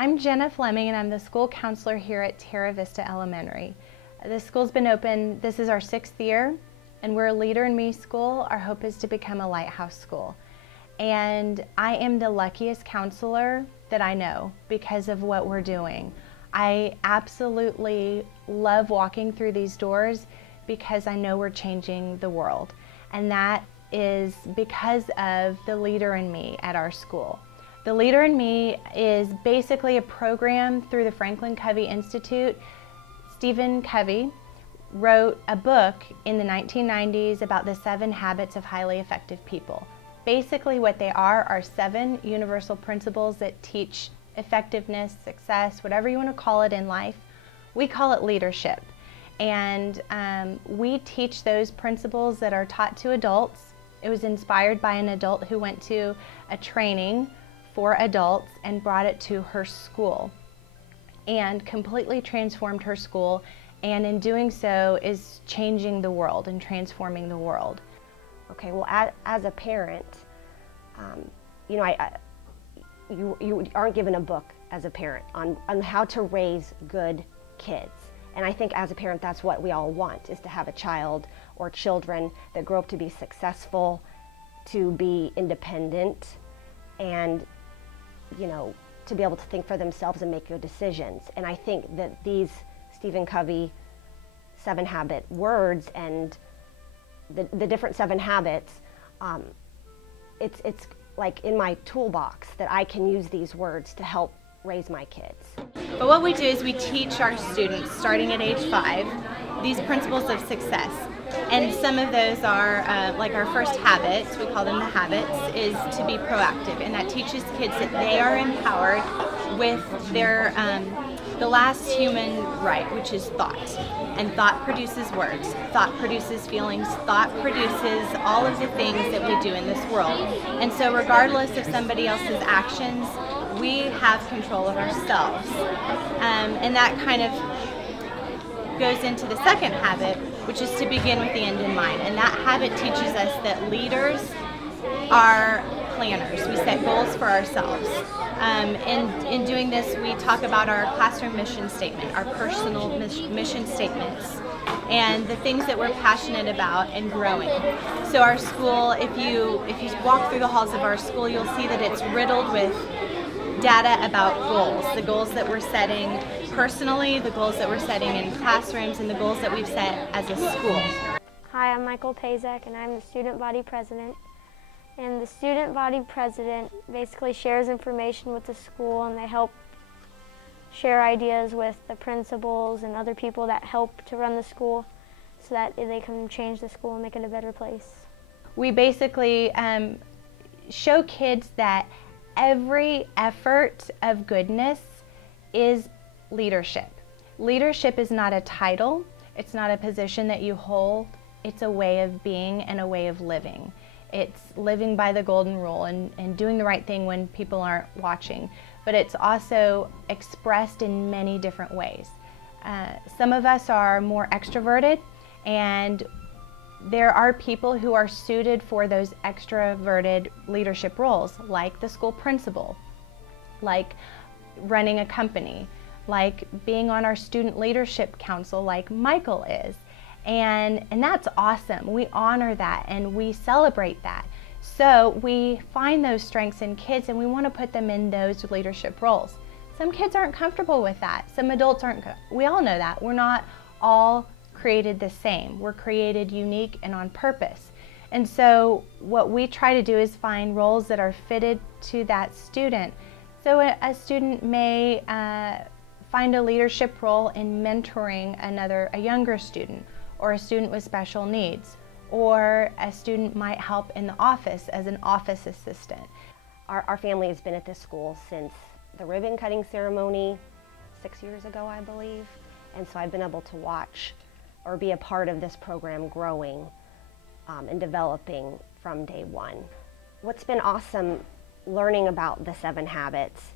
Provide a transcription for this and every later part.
I'm Jenna Fleming and I'm the school counselor here at Teravista Elementary. The school's been open, this is our 6th year, and we're a Leader in Me school. Our hope is to become a lighthouse school. And I am the luckiest counselor that I know because of what we're doing. I absolutely love walking through these doors because I know we're changing the world. And that is because of the Leader in Me at our school. The Leader in Me is basically a program through the Franklin Covey Institute. Stephen Covey wrote a book in the 1990s about the 7 habits of highly effective people. Basically what they are 7 universal principles that teach effectiveness, success, whatever you want to call it in life. We call it leadership. And we teach those principles that are taught to adults. It was inspired by an adult who went to a training for adults and brought it to her school and completely transformed her school, and in doing so is changing the world and transforming the world. Okay, well, as a parent, you aren't given a book as a parent on how to raise good kids. And I think as a parent, that's what we all want, is to have a child or children that grow up to be successful, to be independent, and to be able to think for themselves and make good decisions. And I think that these Stephen Covey 7 habit words and the different 7 habits, it's like in my toolbox that I can use these words to help raise my kids. But what we do is we teach our students, starting at age 5, these principles of success. And some of those are, like our first habits, we call them the habits, is to be proactive. And that teaches kids that they are empowered with their, the last human right, which is thought. And thought produces words, thought produces feelings, thought produces all of the things that we do in this world. And so regardless of somebody else's actions, we have control of ourselves. And that kind of goes into the second habit, which is to begin with the end in mind. And that habit teaches us that leaders are planners. We set goals for ourselves. In doing this, we talk about our classroom mission statement, our personal mission statements, and the things that we're passionate about and growing. So our school, if you walk through the halls of our school, you'll see that it's riddled with data about goals, the goals that we're setting personally, the goals that we're setting in classrooms, and the goals that we've set as a school. Hi, I'm Michael Pazak, and I'm the student body president. And the student body president basically shares information with the school, and they help share ideas with the principals and other people that help to run the school so that they can change the school and make it a better place. We basically show kids that every effort of goodness is leadership. Leadership is not a title, it's not a position that you hold, it's a way of being and a way of living. It's living by the golden rule and doing the right thing when people aren't watching. But it's also expressed in many different ways. Some of us are more extroverted, and there are people who are suited for those extroverted leadership roles, like the school principal, like running a company, like being on our student leadership council like Michael is. And that's awesome. We honor that and we celebrate that. So we find those strengths in kids and we want to put them in those leadership roles. Some kids aren't comfortable with that. Some adults aren't. We all know that. We're not all created the same. We're created unique and on purpose. And so what we try to do is find roles that are fitted to that student. So a student may find a leadership role in mentoring a younger student, or a student with special needs, or a student might help in the office as an office assistant. Our family has been at this school since the ribbon cutting ceremony 6 years ago, I believe. And so I've been able to watch or be a part of this program growing and developing from day one. What's been awesome learning about the 7 habits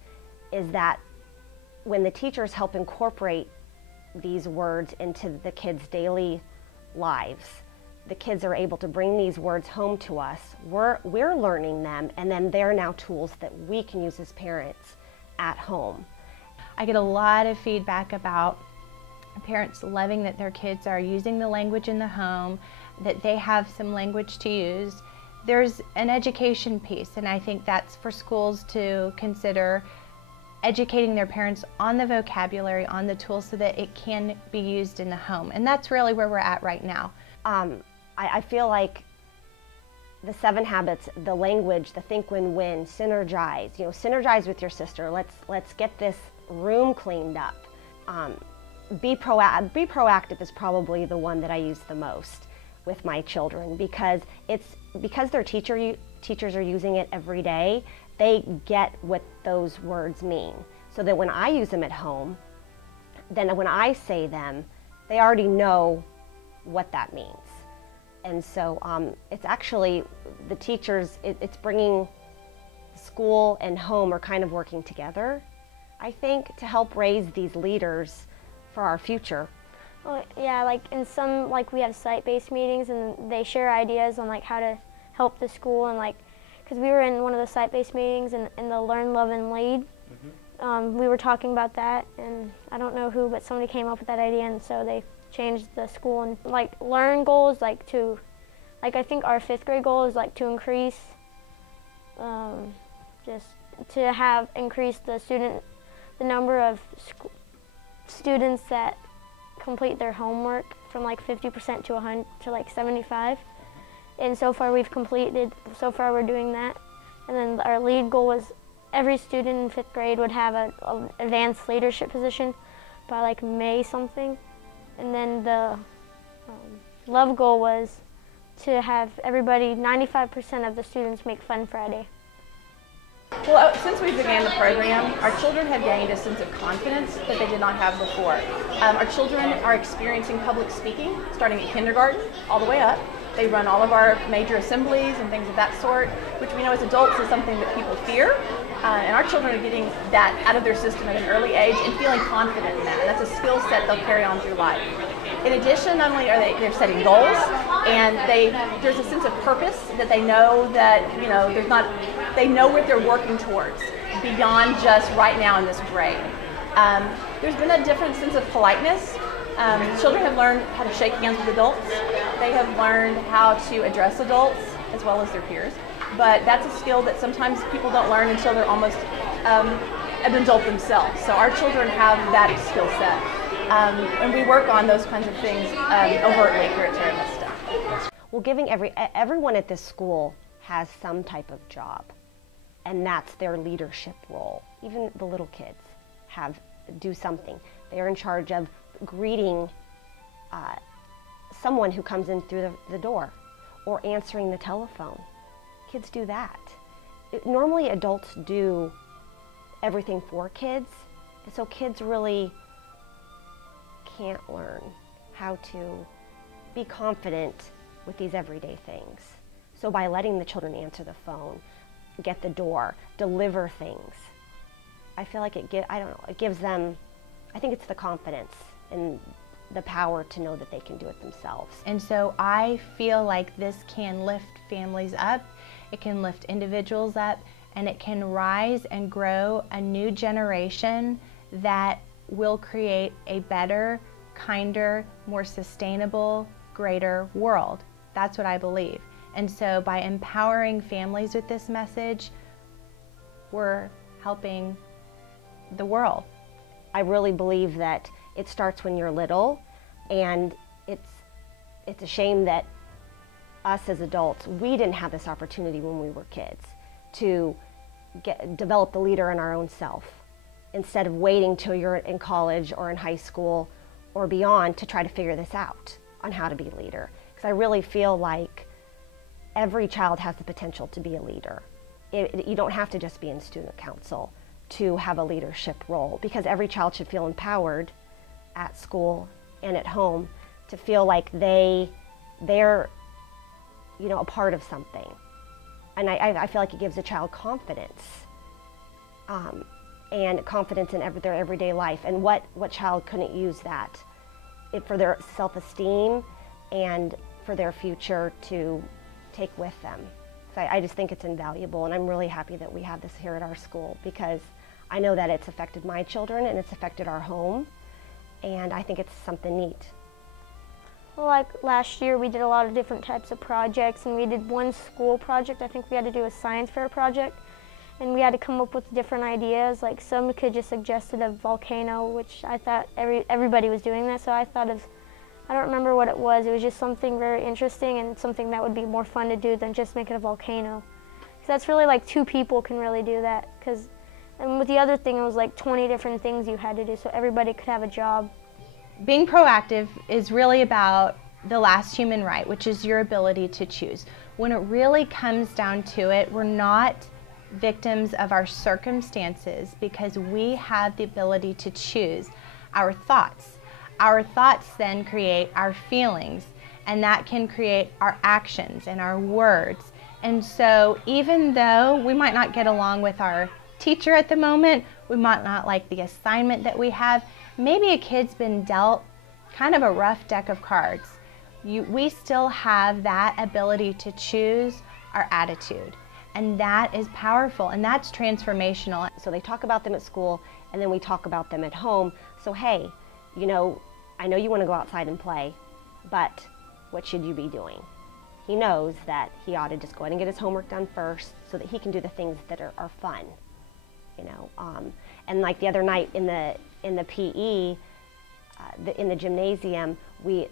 is that when the teachers help incorporate these words into the kids' daily lives, the kids are able to bring these words home to us. We're learning them, and then they're now tools that we can use as parents at home. I get a lot of feedback about parents loving that their kids are using the language in the home, that they have some language to use. There's an education piece, and I think that's for schools to consider educating their parents on the vocabulary, on the tools, so that it can be used in the home. And that's really where we're at right now. I feel like the 7 habits, the language, the think, win, win, synergize, synergize with your sister. Let's get this room cleaned up. Be proactive is probably the one that I use the most with my children, because their teachers are using it every day. They get what those words mean, so that when I use them at home, then when I say them, they already know what that means. And so it's actually the teachers, it's bringing school and home are kind of working together, I think, to help raise these leaders for our future. Well, yeah, like in some, like we have site-based meetings and they share ideas on like how to help the school, and like, because we were in one of the site-based meetings in the Learn, Love, and Lead. We were talking about that, and I don't know who, but somebody came up with that idea, and so they changed the school. And like learn goals, like to, like I think our 5th grade goal is like to increase, just to have increased the number of students that complete their homework from like 50% to 100 to like 75. And so far we're doing that. And then our lead goal was every student in 5th grade would have an advanced leadership position by like May something. And then the love goal was to have 95% of the students make Fun Friday. Well, since we began the program, our children have gained a sense of confidence that they did not have before. Our children are experiencing public speaking starting at kindergarten all the way up. They run all of our major assemblies and things of that sort, which we know as adults is something that people fear. And our children are getting that out of their system at an early age and feeling confident in that. And that's a skill set they'll carry on through life. In addition, not only are they're setting goals, and there's a sense of purpose that they know that, they know what they're working towards beyond just right now in this grade. There's been a different sense of politeness. Children have learned how to shake hands with adults. They have learned how to address adults as well as their peers. But that's a skill that sometimes people don't learn until they're almost an adult themselves. So our children have that skill set. And we work on those kinds of things overtly here at Teravista. Well, everyone at this school has some type of job, and that's their leadership role. Even the little kids do something. They are in charge of greeting someone who comes in through the door, or answering the telephone. Kids do that. Normally adults do everything for kids, and so kids really can't learn how to be confident with these everyday things. So by letting the children answer the phone, get the door, deliver things, I feel like it gives them, I think it's the confidence and the power to know that they can do it themselves. And so I feel like this can lift families up, it can lift individuals up, and it can rise and grow a new generation that will create a better, kinder, more sustainable, greater world. That's what I believe. And so by empowering families with this message, we're helping the world. I really believe that it starts when you're little, and it's a shame that us as adults, we didn't have this opportunity when we were kids to develop the leader in our own self, instead of waiting till you're in college or in high school or beyond to try to figure this out on how to be a leader. Because I really feel like every child has the potential to be a leader. You don't have to just be in student council to have a leadership role, because every child should feel empowered at school and at home to feel like they're a part of something. And I feel like it gives a child confidence, and confidence in their everyday life. And what child couldn't use that for their self-esteem and for their future to take with them? So I just think it's invaluable, and I'm really happy that we have this here at our school, because I know that it's affected my children and it's affected our home, and I think it's something neat. Well, like last year we did a lot of different types of projects, and we did one school project. I think we had to do a science fair project, and we had to come up with different ideas. Like some kid just suggested a volcano, which I thought everybody was doing that, so I thought of, I don't remember what it was. It was just something very interesting and something that would be more fun to do than just making a volcano. Because that's really like 2 people can really do that. And with the other thing, it was like 20 different things you had to do, so everybody could have a job. Being proactive is really about the last human right, which is your ability to choose. When it really comes down to it, we're not victims of our circumstances because we have the ability to choose our thoughts. Our thoughts then create our feelings, and that can create our actions and our words. And so even though we might not get along with our teacher at the moment, we might not like the assignment that we have, maybe a kid's been dealt kind of a rough deck of cards. We still have that ability to choose our attitude, and that is powerful, and that's transformational. So they talk about them at school, and then we talk about them at home. So hey, you know, I know you want to go outside and play, but what should you be doing? He knows that he ought to just go ahead and get his homework done first so that he can do the things that are fun, you know. And like the other night in the PE, in the gymnasium, we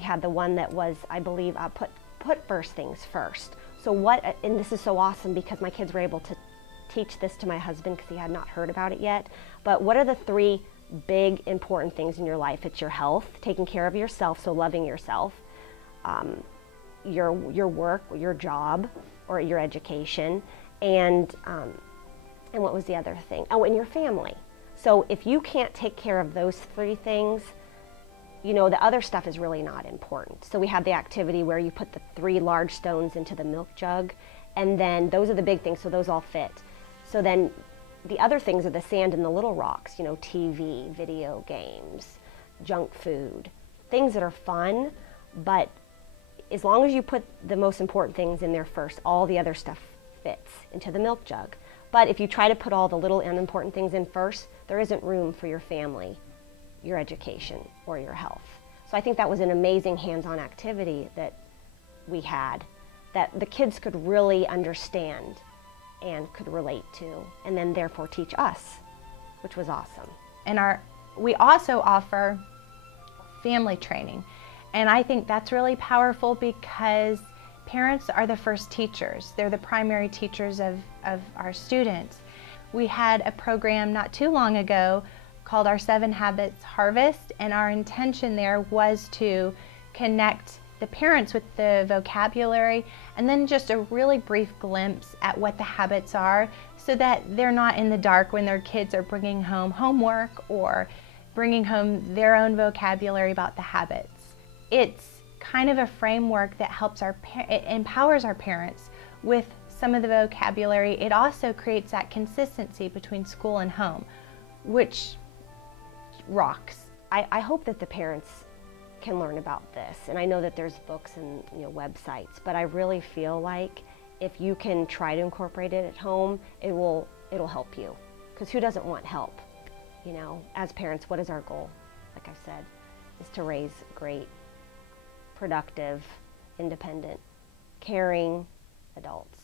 had the one that was, I believe, put first things first. So and this is so awesome because my kids were able to teach this to my husband because he had not heard about it yet. But what are the 3 big important things in your life? It's your health, taking care of yourself, so loving yourself, your work, your job, or your education, and what was the other thing? Oh, and your family. So if you can't take care of those 3 things, you know, the other stuff is really not important. So we had the activity where you put the 3 large stones into the milk jug, and then those are the big things, so those all fit. So then the other things are the sand and the little rocks, you know, TV, video games, junk food, things that are fun, but as long as you put the most important things in there first, all the other stuff fits into the milk jug. But if you try to put all the little unimportant things in first, there isn't room for your family, your education, or your health. So I think that was an amazing hands-on activity that we had, that the kids could really understand and could relate to, and then therefore teach us, which was awesome. And we also offer family training. And I think that's really powerful because parents are the first teachers. They're the primary teachers of our students. We had a program not too long ago called our 7 Habits Harvest, and our intention there was to connect the parents with the vocabulary and then just a really brief glimpse at what the habits are so that they're not in the dark when their kids are bringing home homework or bringing home their own vocabulary about the habits. It's kind of a framework that helps it empowers our parents with some of the vocabulary. It also creates that consistency between school and home, which rocks. I hope that the parents can learn about this, and I know that there's books and websites, but I really feel like if you can try to incorporate it at home, it'll help you, because who doesn't want help? You know, as parents, what is our goal? Like I said, is to raise great, productive, independent, caring adults.